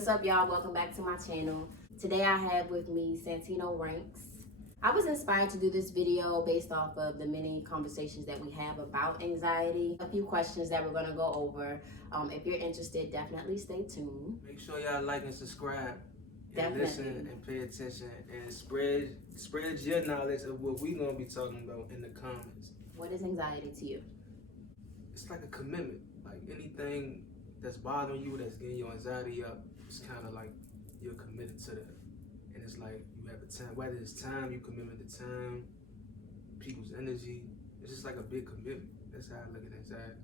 What's up, y'all? Welcome back to my channel. Today I have with me Santino Ranks. I was inspired to do this video based off of the many conversations that we have about anxiety. A few questions that we're gonna go over. If you're interested, definitely stay tuned. Make sure y'all like and subscribe. And Definitely. listen and pay attention and spread your knowledge of what we gonna be talking about in the comments. What is anxiety to you? It's like a commitment. Like anything that's bothering you, that's getting your anxiety up, it's kind of like you're committed to that. And it's like you have a time, whether it's time, you commitment to time, people's energy. It's just like a big commitment. That's how I look at anxiety.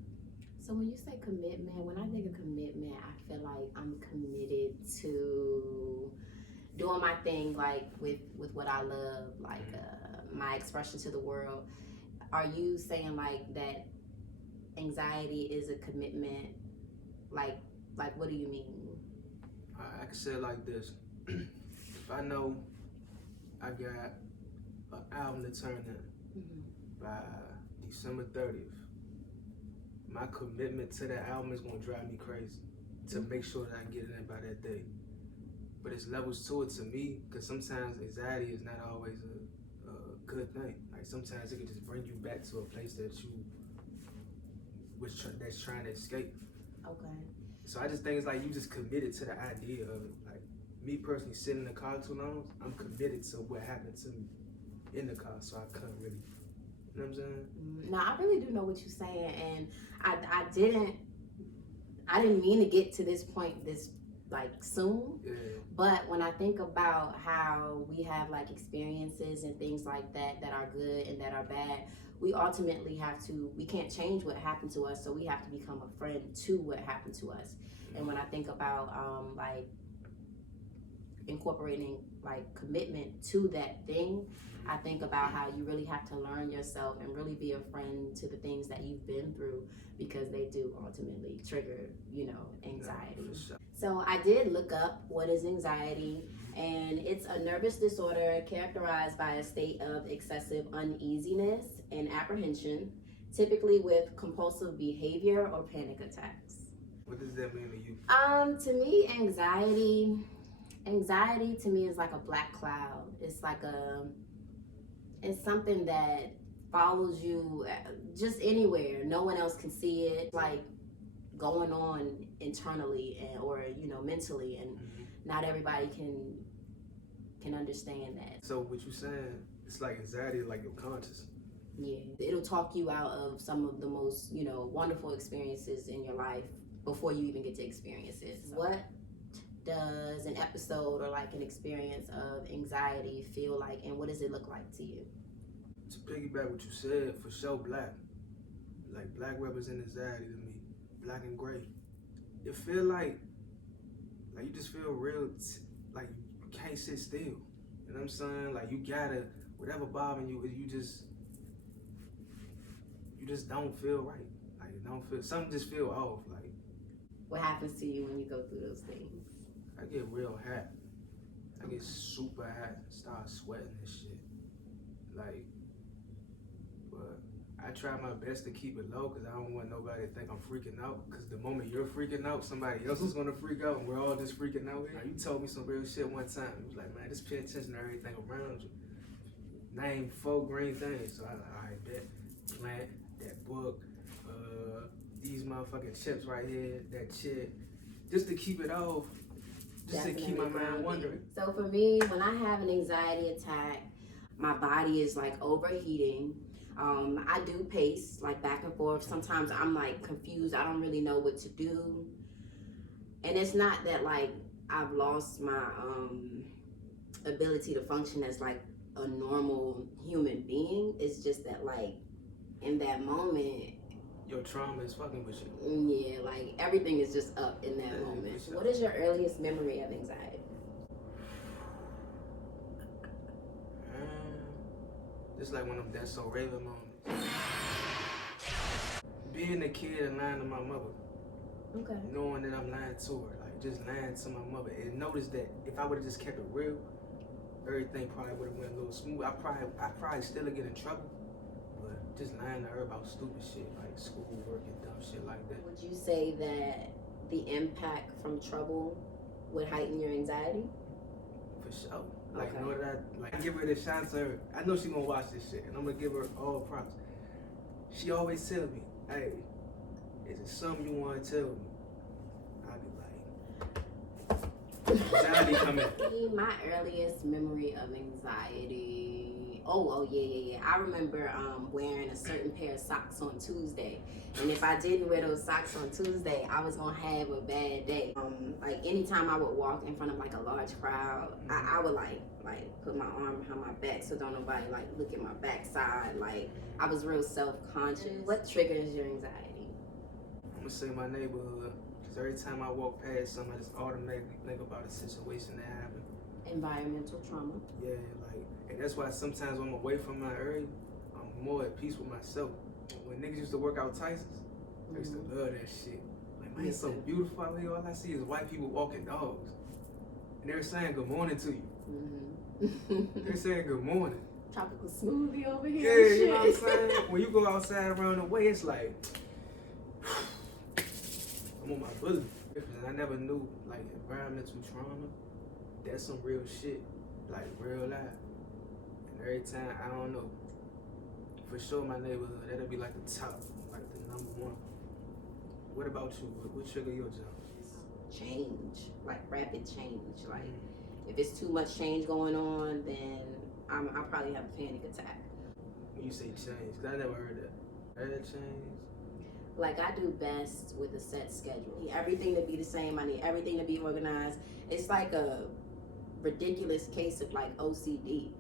So when you say commitment, when I think of commitment, I feel like I'm committed to doing my thing, like with what I love, like my expression to the world. Are you saying like that anxiety is a commitment? Like what do you mean? I can say it like this. If I know I got an album to turn in by December 30th, my commitment to that album is gonna drive me crazy to make sure that I can get it in by that day. But it's levels to it to me, because sometimes anxiety is not always a good thing. Like sometimes it can just bring you back to a place that you that's trying to escape. Okay. So I just think it's like you just committed to the idea of it. Like me personally sitting in the car too long, I'm committed to what happened to me in the car, so I couldn't really, you know what I'm saying? No, I really do know what you're saying, and I didn't mean to get to this point this like soon. Yeah. But when I think about how we have like experiences and things like that that are good and that are bad, we ultimately we can't change what happened to us, so we have to become a friend to what happened to us. And when I think about like incorporating like commitment to that thing, I think about how you really have to learn yourself and really be a friend to the things that you've been through, because they do ultimately trigger, anxiety. Yeah, for sure. So I did look up what is anxiety, and it's a nervous disorder characterized by a state of excessive uneasiness and apprehension, typically with compulsive behavior or panic attacks. What does that mean to you? To me, anxiety to me is like a black cloud. It's like it's something that follows you just anywhere. No one else can see it. Like going on internally or mentally, and not everybody can understand that. So what you saying, it's like anxiety is like your conscious. Yeah, it'll talk you out of some of the most wonderful experiences in your life before you even get to experience it. What does an episode or like an experience of anxiety feel like, and what does it look like to you? To piggyback what you said, for sure, black. Like black represent anxiety to me. Black and gray. It feel like you just feel real, like you can't sit still. You know what I'm saying? Like you gotta, whatever bothering you, you just don't feel right. Like you don't feel, something just feel off. Like What happens to you when you go through those things? I get real hot. I get super hot, start sweating and shit. Like, but I try my best to keep it low, because I don't want nobody to think I'm freaking out. Because the moment you're freaking out, somebody else is gonna freak out, and we're all just freaking out. Now, you told me some real shit one time. It was like, man, just pay attention to everything around you. Name 4 green things. So I bet plant, that book, these motherfucking chips right here, that shit. Just to keep it off. Just to keep my mind wondering. So for me, when I have an anxiety attack, my body is like overheating. I do pace like back and forth. Sometimes I'm like confused. I don't really know what to do. And it's not that like I've lost my ability to function as like a normal human being. It's just that like in that moment, your trauma is fucking with you. Yeah, like everything is just up in that moment. Sure. What is your earliest memory of anxiety? Just like one of them That's So Raven moments. Being a kid and lying to my mother. Okay. Knowing that I'm lying to her. Like just lying to my mother. And notice that if I would have just kept it real, everything probably would have went a little smooth. I probably still get in trouble. But just lying to her about stupid shit like schoolwork and dumb shit like that. Would you say that the impact from trouble would heighten your anxiety? For sure. Like, Okay. know that I give her the shots to her. I know she gonna watch this shit, and I'm gonna give her all props. She always tell me, hey, is it something you wanna tell me? I be like, anxiety coming. My earliest memory of anxiety. Oh yeah. I remember wearing a certain pair of socks on Tuesday, and if I didn't wear those socks on Tuesday, I was gonna have a bad day. Like anytime I would walk in front of like a large crowd, I would like put my arm behind my back so don't nobody like look at my backside. Like I was real self-conscious. What triggers your anxiety? I'm gonna say my neighborhood. Cause every time I walk past something, I just automatically think about a situation that happened. Environmental trauma. Yeah, like, and that's why sometimes when I'm away from my area, I'm more at peace with myself. When niggas used to work out Tyson's, I used to love that shit. Like, man, it's so beautiful out here. All I see is white people walking dogs. And they're saying good morning to you. They're saying good morning. Tropical smoothie over Yeah, here. you know what I'm saying? When you go outside around the way, it's like, I'm on my bullet. I never knew, like, environmental trauma, that's some real shit. Like, real life. And every time, I don't know. For sure, my neighborhood, that'll be like the top, like the number one. What about you? What trigger your job? Change, like rapid change. Like if it's too much change going on, then I'll probably have a panic attack. When you say change, cause I never heard that. Heard change? Like I do best with a set schedule. I need everything to be the same. I need everything to be organized. It's like a ridiculous case of like OCD.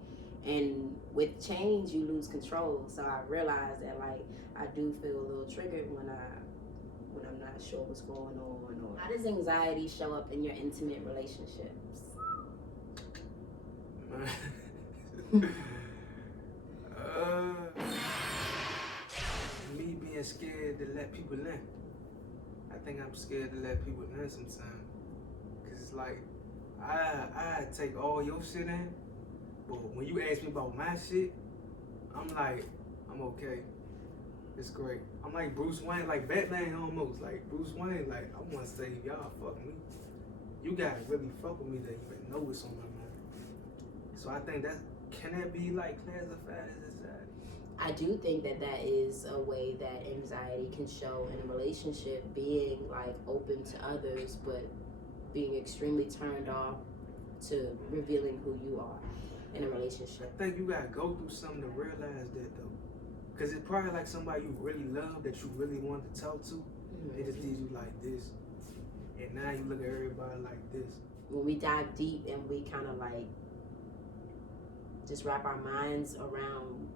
And with change, you lose control. So I realized that like I do feel a little triggered when I'm not sure what's going on. Or how does anxiety show up in your intimate relationships? Me being scared to let people in. I think I'm scared to let people in sometimes. Cause it's like I take all your shit in. But when you ask me about my shit, I'm like, I'm okay. It's great. I'm like Bruce Wayne, like Batman almost. Like Bruce Wayne, like I want to save y'all, fuck me. You gotta really fuck with me to even know what's on my mind. So I think can that be like classified as anxiety? I do think that is a way that anxiety can show in a relationship, being like open to others, but being extremely turned off to revealing who you are in a relationship. I think you gotta go through something to realize that though. Cause it's probably like somebody you really love that you really want to talk to. They just did you like this. And now you look at everybody like this. When we dive deep and we kind of like just wrap our minds around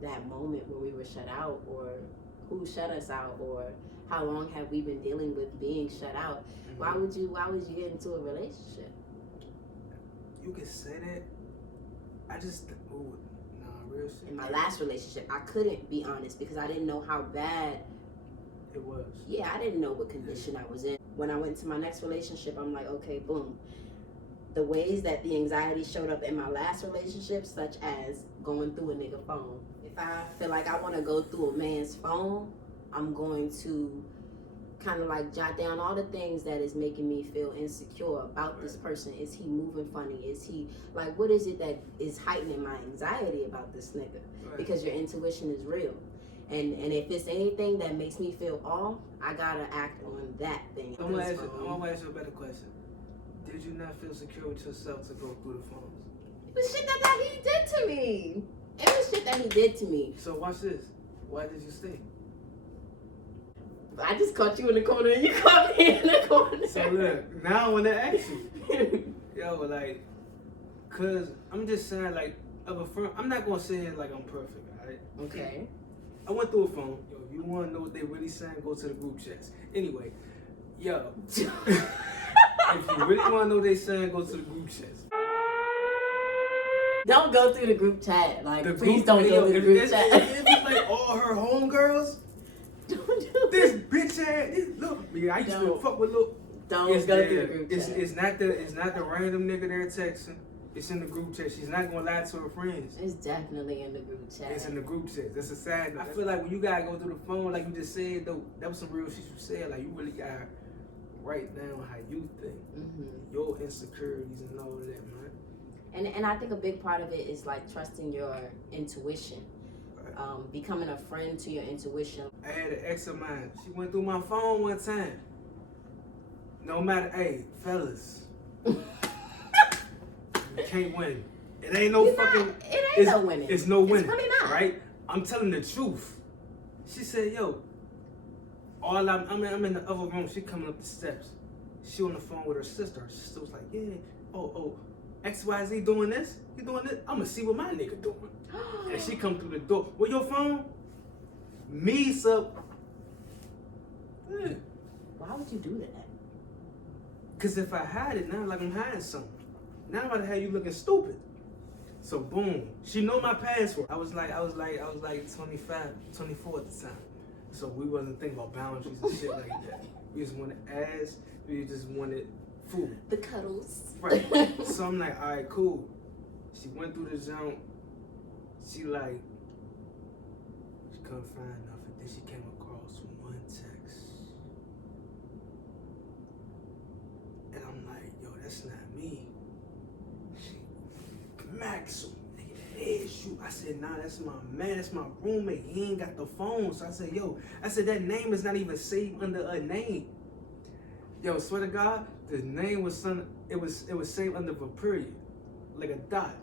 that moment when we were shut out, or who shut us out, or how long have we been dealing with being shut out, why would you get into a relationship? You can say that. I just, real shit. In my last relationship, I couldn't be honest because I didn't know how bad it was. Yeah, I didn't know what condition I was in. When I went to my next relationship, I'm like, okay, boom. The ways that the anxiety showed up in my last relationship, such as going through a nigga phone. If I feel like I want to go through a man's phone, I'm going to kind of like jot down all the things that is making me feel insecure about this person. Is he moving funny? Is he like, what is it that is heightening my anxiety about this nigga? Because your intuition is real. And if it's anything that makes me feel off, I gotta act on that thing. I'm gonna ask you a better question. Did you not feel secure with yourself to go through the phones? It was shit that he did to me. It was shit that he did to me. So watch this. Why did you stay? I just caught you in the corner and you caught me in the corner. So look, now I wanna ask you. Yo, like, cause I'm just saying, like, I'm not gonna say it like I'm perfect, alright? Okay. I went through a phone. Yo, if you wanna know what they really saying, go to the group chats. Anyway, yo. If you really wanna know what they saying, go to the group chats. Don't go through the group chat. Like, please don't go through the group chat. If it's like all her homegirls, don't do this bitch ass, look, I used to fuck with look. Don't go through the group chat. It's not the random nigga there texting. It's in the group chat. She's not gonna lie to her friends. It's definitely in the group chat. It's in the group chat. That's a sad note. I feel like when you gotta go through the phone, like you just said though, that was some real shit you said. Like you really gotta write down how you think, your insecurities and all of that, man. And I think a big part of it is like trusting your intuition, becoming a friend to your intuition. I had an ex of mine. She went through my phone one time. No matter, hey, fellas, you can't win. It ain't no fucking. It ain't no winning. It's no winning. It's really not. Right? I'm telling the truth. She said, yo, I'm in the other room. She coming up the steps. She on the phone with her sister. Her sister was like, yeah, oh, XYZ doing this? You doing this? I'm gonna see what my nigga doing. And she come through the door. With your phone? Me, up. Yeah. Why would you do that? Cause if I hide it now, like I'm hiding something. Now I'm about to have you looking stupid. So boom, she know my password. I was like 25, 24 at the time. So we wasn't thinking about boundaries and shit like that. We just wanted ass. We just wanted food. The cuddles. Right. So I'm like, all right, cool. She went through the zone. She couldn't find nothing. Then she came across one text. And I'm like, yo, that's not me. Max, nigga, that is you. I said, nah, that's my man, that's my roommate. He ain't got the phone. So I said, yo, that name is not even saved under a name. Yo, swear to God, the name was it was saved under a period, like a dot.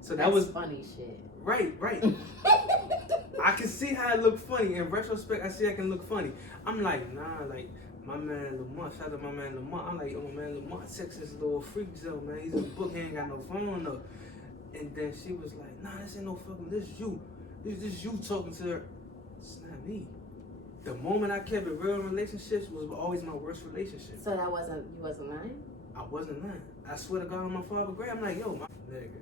So that was funny shit. Right. I can see how it looked funny. In retrospect, I see I can look funny. I'm like, nah, like my man Lamont, shout out to my man Lamont. I'm like, oh, my man Lamont, Texas little freak zone, man. He's in the book, he ain't got no phone though. And then she was like, nah, this ain't no fucking, this is you. This is you talking to her. It's not me. The moment I kept it real in relationships was always my worst relationship. So you wasn't lying? I wasn't lying. I swear to God on my father grave, I'm like, yo, my nigga.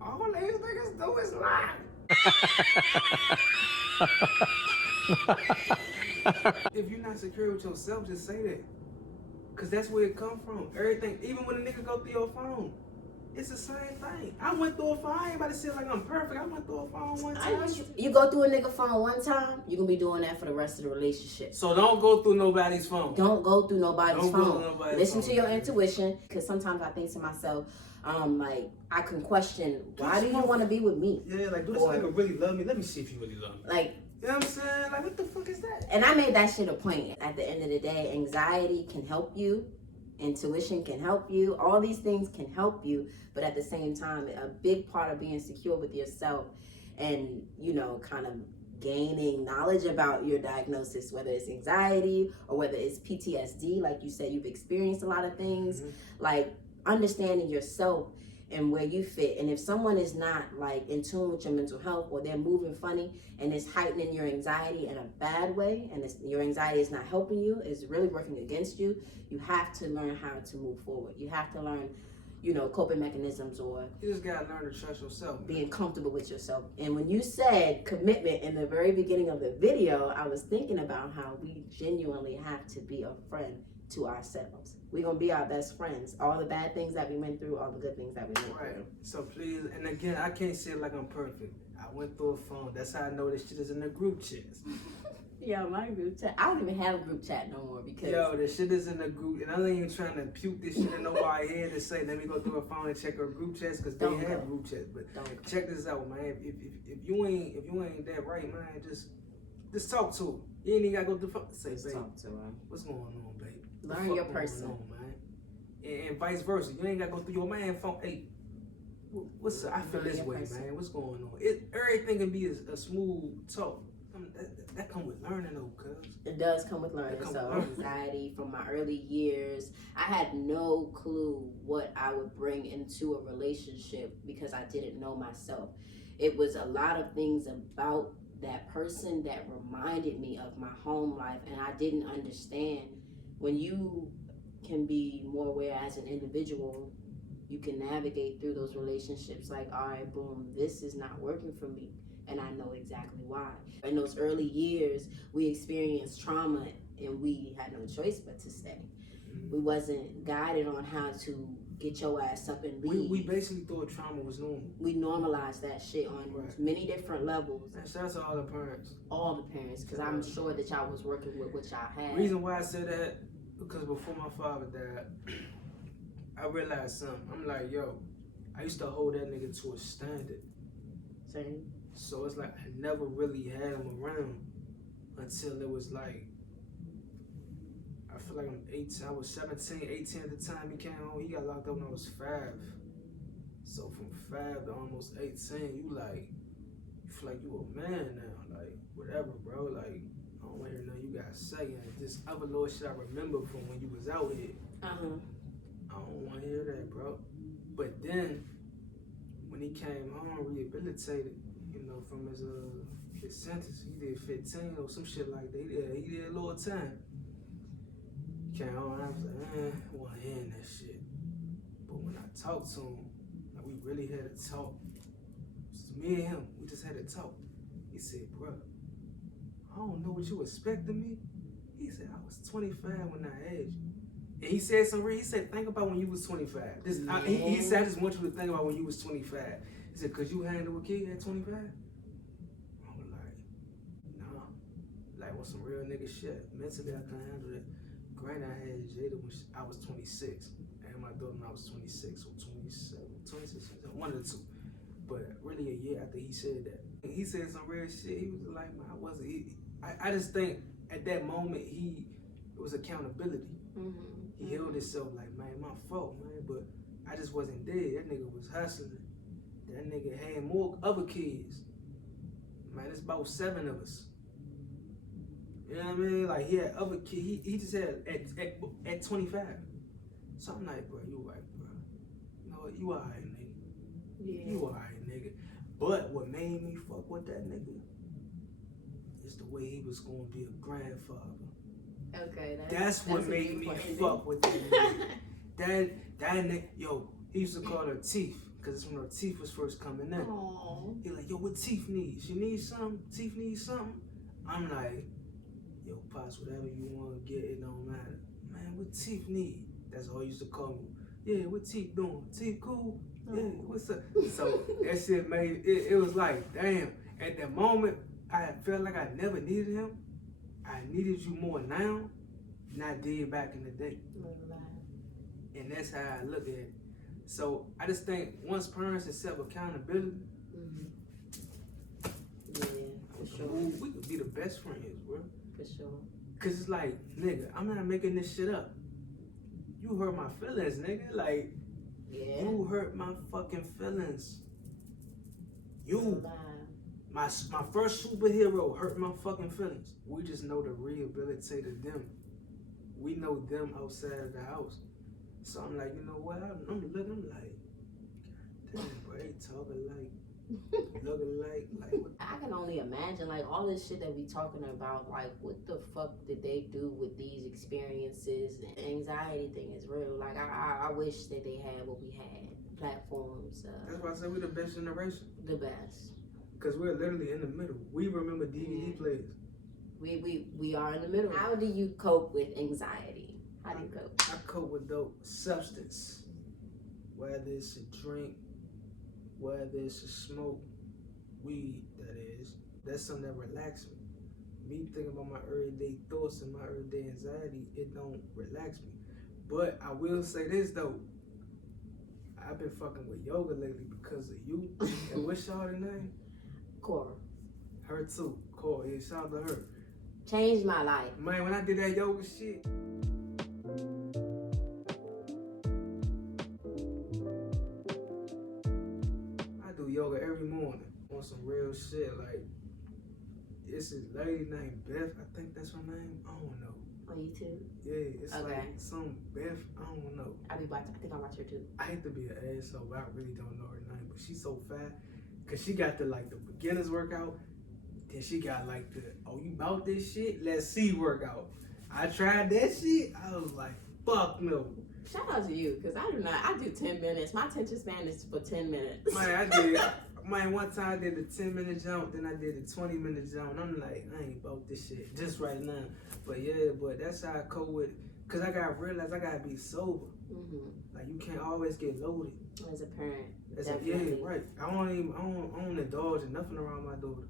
All these niggas do is lie. If you're not secure with yourself, just say that. Cause that's where it come from. Everything, even when a nigga go through your phone, it's the same thing. I went through a phone. I ain't about to say like I'm perfect. I went through a phone one time. You go through a nigga phone one time, you're gonna be doing that for the rest of the relationship. So don't go through nobody's phone. Don't go through nobody's phone. Listen to your intuition. Cause sometimes I think to myself, like I can question, why do you want to be with me? Yeah, like do this nigga really love me? Let me see if you really love me. Like, you know what I'm saying? Like, what the fuck is that? And I made that shit a point. At the end of the day, anxiety can help you. Intuition can help you. All these things can help you. But at the same time, a big part of being secure with yourself and, kind of gaining knowledge about your diagnosis, whether it's anxiety or whether it's PTSD, like you said, you've experienced a lot of things, like understanding yourself and where you fit. And if someone is not like in tune with your mental health, or they're moving funny and it's heightening your anxiety in a bad way, and your anxiety is not helping you, is really working against you, you have to learn how to move forward. You have to learn, coping mechanisms, or you just gotta learn to trust yourself. Being comfortable with yourself. And when you said commitment in the very beginning of the video, I was thinking about how we genuinely have to be a friend to ourselves. We're gonna be our best friends. All the bad things that we went through, all the good things that we went through. So please, and again, I can't say it like I'm perfect. I went through a phone. That's how I know this shit is in the group chats. Yo, my group chat. I don't even have a group chat no more because the shit is in the group, and I ain't even trying to puke this shit in nobody's head to say, let me go through a phone and check our group chats, because they have group chats. But check this out, man. If you ain't that right, man, just talk to him. You ain't even gotta go through the phone. Say, babe, talk to him. What's going on, babe? Learn your person, man. And vice versa. You ain't gotta go through your man phone. Hey, what's up? I feel this way, man. What's going on? Everything can be a smooth talk. That come with learning, though, cuz. It does come with learning. So anxiety from my early years, I had no clue what I would bring into a relationship because I didn't know myself. It was a lot of things about that person that reminded me of my home life, and I didn't understand. When you can be more aware as an individual, you can navigate through those relationships like, all right, boom, this is not working for me, and I know exactly why. In those early years, we experienced trauma and we had no choice but to stay. We wasn't guided on how to get your ass up and leave. We basically thought trauma was normal. We normalized that shit on many different levels. And shout out to all the parents. All the parents, because I'm sure that y'all was working with what y'all had. Reason why I said that, because before my father died, I realized something. I'm like, yo, I used to hold that nigga to a standard. Same. So it's like I never really had him around until it was like, I feel like I'm 18. I was 17, 18 at the time he came home. He got locked up when I was 5. So from 5 to almost 18, you feel like you a man now. Like, whatever, bro. Like, I don't want to hear nothing you got to say. And this other little shit I remember from when you was out here. I don't want to hear that, bro. But then, when he came home, rehabilitated, you know, from his sentence, he did 15 or some shit like that. He did a little time. He came home and I was like, I want to end that shit. But when I talked to him, like, we really had a talk. Just me and him, we just had a talk. He said, bro, I don't know what you expect of me. He said, I was 25 when I had you. And he said he said, think about when you was 25. He said, I just want you to think about when you was 25. He said, could you handle a kid at 25? I was like, nah. Like, on some real nigga shit. Mentally, I couldn't handle that. Granted, I had Jada when I was 26. And my daughter when I was 26 or 27, 26, one of the two. But really a year after he said that. He said some real shit. He was like, man, I just think at that moment, it was accountability. He held himself like, man, my fault, man, but I just wasn't there. That nigga was hustling. That nigga had more other kids. Man, it's about 7 of us. You know what I mean? Like, he had other kids. He just had at 25. So I'm like, bro, you right, bro. You know what? You alright, nigga. Yeah. You alright, nigga. But what made me fuck with that nigga is the way he was gonna be a grandfather. Okay, that's what made me fuck with that nigga. That nigga, yo, he used to call her Teeth, because it's when her teeth was first coming in. Aww. He like, yo, what Teeth needs? She needs something? Teeth needs something? I'm like, yo, Pops, whatever you want to get, it don't matter. Man, what Teeth need? That's all he used to call me. Yeah, what Teeth doing? Teeth cool? Yeah, what's up? So that shit made, it was like, damn. At that moment, I felt like I never needed him. I needed you more now than I did back in the day. And that's how I look at it. So I just think once parents accept accountability, yeah, for sure. We could be the best friends, bro. For sure. Cause it's like, nigga, I'm not making this shit up. You hurt my feelings, nigga. Like, you hurt my fucking feelings. You. My first superhero hurt my fucking feelings. We just know to rehabilitate them. We know them outside of the house. So I'm like, you know what? I'm looking like, damn, bro, they talking like, looking like what? I can only imagine, like, all this shit that we talking about, like, what the fuck did they do with these experiences? The anxiety thing is real. Like, I wish that they had what we had. Platforms. That's why I said we're the best generation. The best. Because we're literally in the middle. We remember DVD players. We are in the middle. How do you cope with anxiety? How do you cope? I cope with dope substance. Whether it's a drink, whether it's a smoke, weed, that is. That's something that relaxes me. Me thinking about my everyday thoughts and my everyday anxiety, it don't relax me. But I will say this though. I've been fucking with yoga lately because of you. And what's y'all name? Cora. Her too. Cora. Yeah, shout out to her. Changed my life. Man, when I did that yoga shit. I do yoga every morning on some real shit. Like, it's a lady named Beth. I think that's her name. I don't know. On YouTube? Yeah, it's like some Beth. I don't know. I think I watch her too. I hate to be an asshole, but I really don't know her name. But she's so fat. Cause she got the beginner's workout, then she got like the, oh, you about this shit? Let's see workout. I tried that shit. I was like, fuck no. Shout out to you, cause I do 10 minutes. My attention span is for 10 minutes. One time I did the 10-minute jump, then I did the 20-minute jump. And I'm like, I ain't about this shit just right now. But yeah, that's how I cope with, Cause I gotta realize I gotta be sober. Like you can't always get loaded. As a parent, Yeah, right. I don't indulge in nothing around my daughter.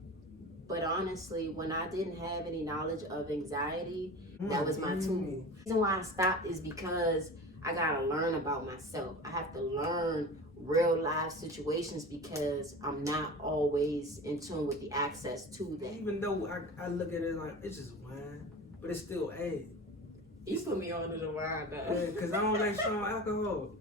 But honestly, when I didn't have any knowledge of anxiety, that was my tool. The reason why I stopped is because I gotta learn about myself. I have to learn real life situations because I'm not always in tune with the access to them. Even though I look at it like it's just wine, but it's still ag. You put me on to the wine though. Yeah, cause I don't like strong alcohol.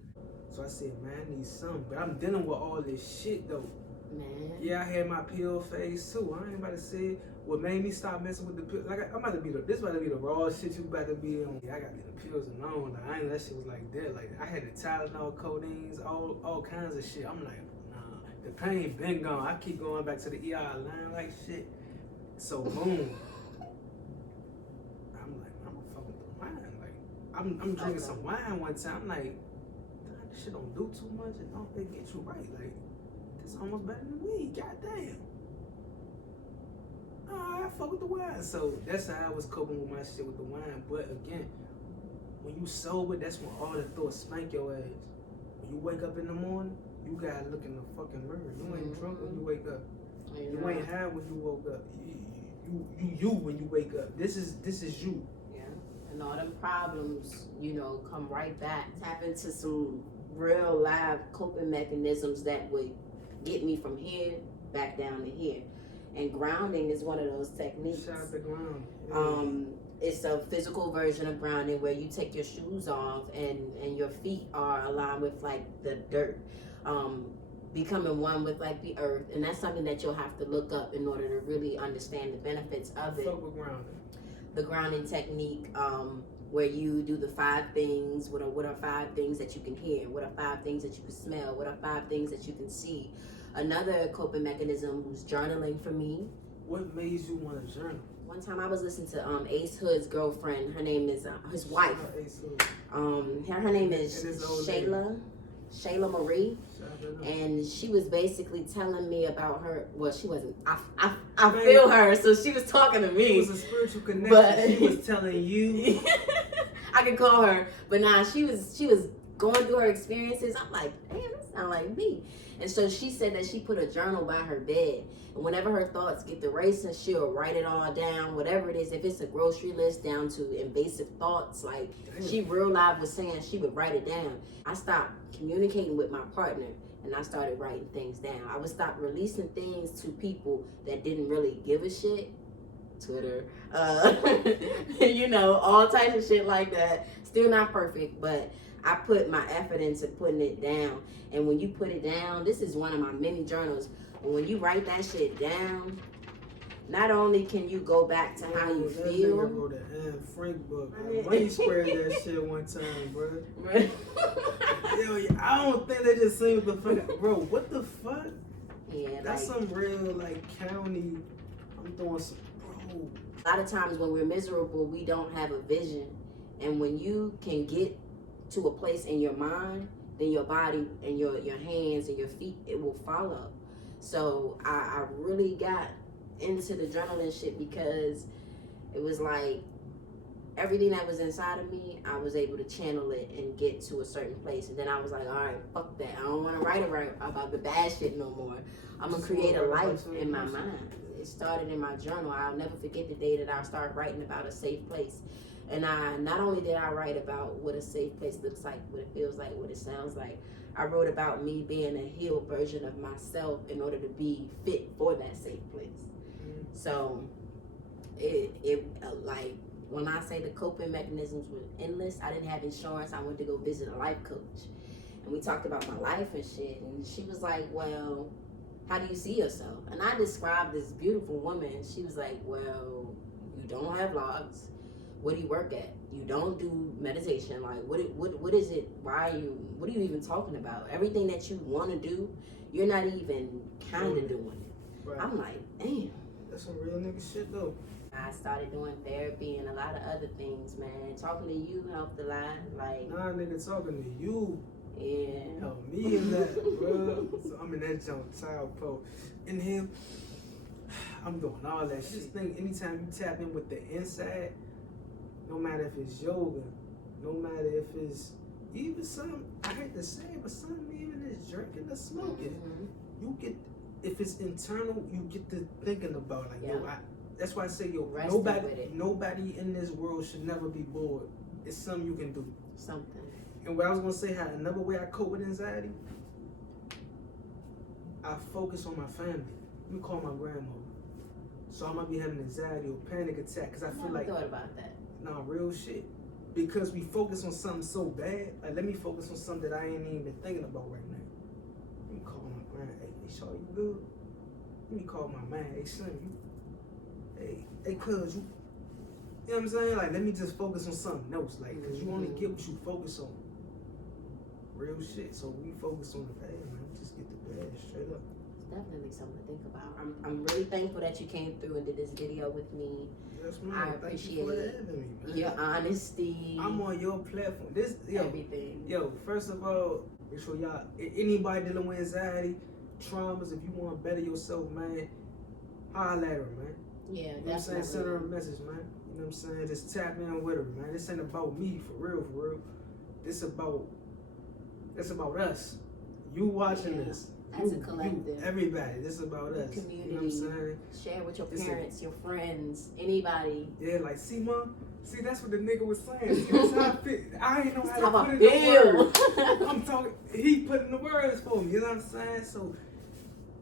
So I said, man, I need something. But I'm dealing with all this shit though. Man. Yeah, I had my pill phase too. I ain't about to say what made me stop messing with the pills. Like I'm about to be this about to be the raw shit you about to be on. Yeah, I gotta leave the pills alone. Like, I ain't that shit was like that. Like I had the Tylenol, codeines, all kinds of shit. I'm like, nah, the pain been gone. I keep going back to the ER line like shit. So boom. I'm like, I'm gonna fuck with the wine. Like I'm drinking some wine one time. I'm like, this shit don't do too much. It get you right. Like it's almost better than weed. Goddamn. I fuck with the wine. So that's how I was coping with my shit with the wine. But again, when you sober, that's when all the thoughts spank your ass. When you wake up in the morning, you gotta look in the fucking mirror. You ain't drunk when you wake up. You ain't high when you woke up. You when you wake up. This is you. Yeah. And all them problems, come right back. Tap into some real live coping mechanisms that would get me from here back down to here. And grounding is one of those techniques. Shout out to ground. It's a physical version of grounding where you take your shoes off and your feet are aligned with like the dirt, becoming one with like the earth. And that's something that you'll have to look up in order to really understand the benefits of it. Fuck with grounding. The grounding technique, where you do the 5 things. What are 5 things that you can hear? What are 5 things that you can smell? What are 5 things that you can see? Another coping mechanism was journaling for me. What made you want to journal? One time I was listening to Ace Hood's girlfriend. Her name is his wife. Her name is Shayla Marie. And she was basically telling me about her. Well, she wasn't. I feel her, so she was talking to me. It was a spiritual connection. But she was telling you. I could call her, but nah, she was going through her experiences. I'm like, damn, that sounds like me. And so she said that she put a journal by her bed. And whenever her thoughts get to racing, she'll write it all down, whatever it is. If it's a grocery list down to invasive thoughts, like she real live was saying, she would write it down. I stopped communicating with my partner and I started writing things down. I would stop releasing things to people that didn't really give a shit. Twitter, all types of shit like that. Still not perfect, but I put my effort into putting it down. And when you put it down, this is one of my many journals. And when you write that shit down, not only can you go back to how you feel. I wrote an Anne Frank book. Money squared that shit one time, bro. Yo, I don't think they just sing the fuck. Bro, what the fuck? Yeah, that's some real county. I'm throwing some. A lot of times when we're miserable, we don't have a vision. And when you can get to a place in your mind, then your body and your hands and your feet, it will follow. So I really got into the journaling shit because it was like everything that was inside of me, I was able to channel it and get to a certain place. And then I was like, all right, fuck that. I don't want to write about the bad shit no more. I'm going to create a life in my mind. It started in my journal. I'll never forget the day that I started writing about a safe place. And not only did I write about what a safe place looks like, what it feels like, what it sounds like, I wrote about me being a healed version of myself in order to be fit for that safe place. So it when I say the coping mechanisms were endless, I didn't have insurance. I went to go visit a life coach. And we talked about my life and shit. And she was like, well, how do you see yourself? And I described this beautiful woman. She was like, well, you don't have logs. What do you work at? You don't do meditation. Like, what is it? What are you even talking about? Everything that you want to do, you're not even kind of doing it. Right. I'm like, damn. That's some real nigga shit, though. I started doing therapy and a lot of other things, man. Talking to you helped a lot. Like, nah, nigga, talking to you. Yeah. Help me in that, bro. So I'm in that junk, child pro. In him, I'm doing all that shit. Just think, anytime you tap in with the inside, no matter if it's yoga, No matter if it's even some, I hate to say it, but some even is drinking or smoking. You get, if it's internal, you get to thinking about like, yo, that's why I say, yo, nobody in this world should never be bored. It's something you can do. Something. And what I was gonna say, how another way I cope with anxiety, I focus on my family. Let me call my grandmother. So I might be having anxiety or panic attack because I feel like. Thought about that. Nah, real shit. Because we focus on something so bad. Like, let me focus on something that I ain't even thinking about right now. Let me call my grand. Hey, Shaw, you good? Let me call my man. Hey, son, you. Hey, cuz, you. You know what I'm saying? Like, let me just focus on something else. Like, because you only get what you focus on. Real shit. So we focus on the bad, man. Just get the bad straight up. It's definitely something to think about. I'm really thankful that you came through and did this video with me. Yes, man. I appreciate me, your honesty. I'm on your platform. Everything. Yo, first of all, make sure y'all, anybody dealing with anxiety, traumas, if you want to better yourself, man, holla at her, man. Yeah, you know what I'm saying? Send her a message, man. You know what I'm saying? Just tap in with her, man. This ain't about me, for real, for real. This about us. You watching this. As a collective. Everybody. This is about us. Community. You know what I'm saying? Share with your parents, your friends, anybody. Yeah, like, see, Mom? See, that's what the nigga was saying. See, that's how I feel. I ain't know how to put it in words. I'm talking, he putting the words for me. You know what I'm saying? So,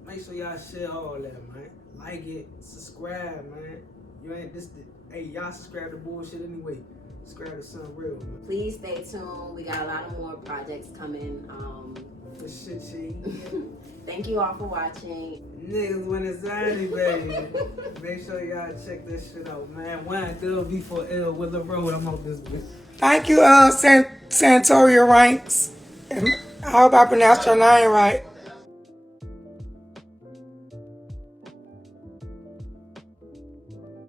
make sure y'all share all that, man. Like it, subscribe, man. You ain't hey, y'all subscribe to bullshit anyway. Subscribe to something real, man. Please stay tuned. We got a lot of more projects coming. This shit, cheese. Thank you all for watching. Niggas with anxiety, baby. Make sure y'all check this shit out, man. N.W.A for L with the road. I'm on this bitch. Thank you, Santino Ranks. I hope I pronounced your name right.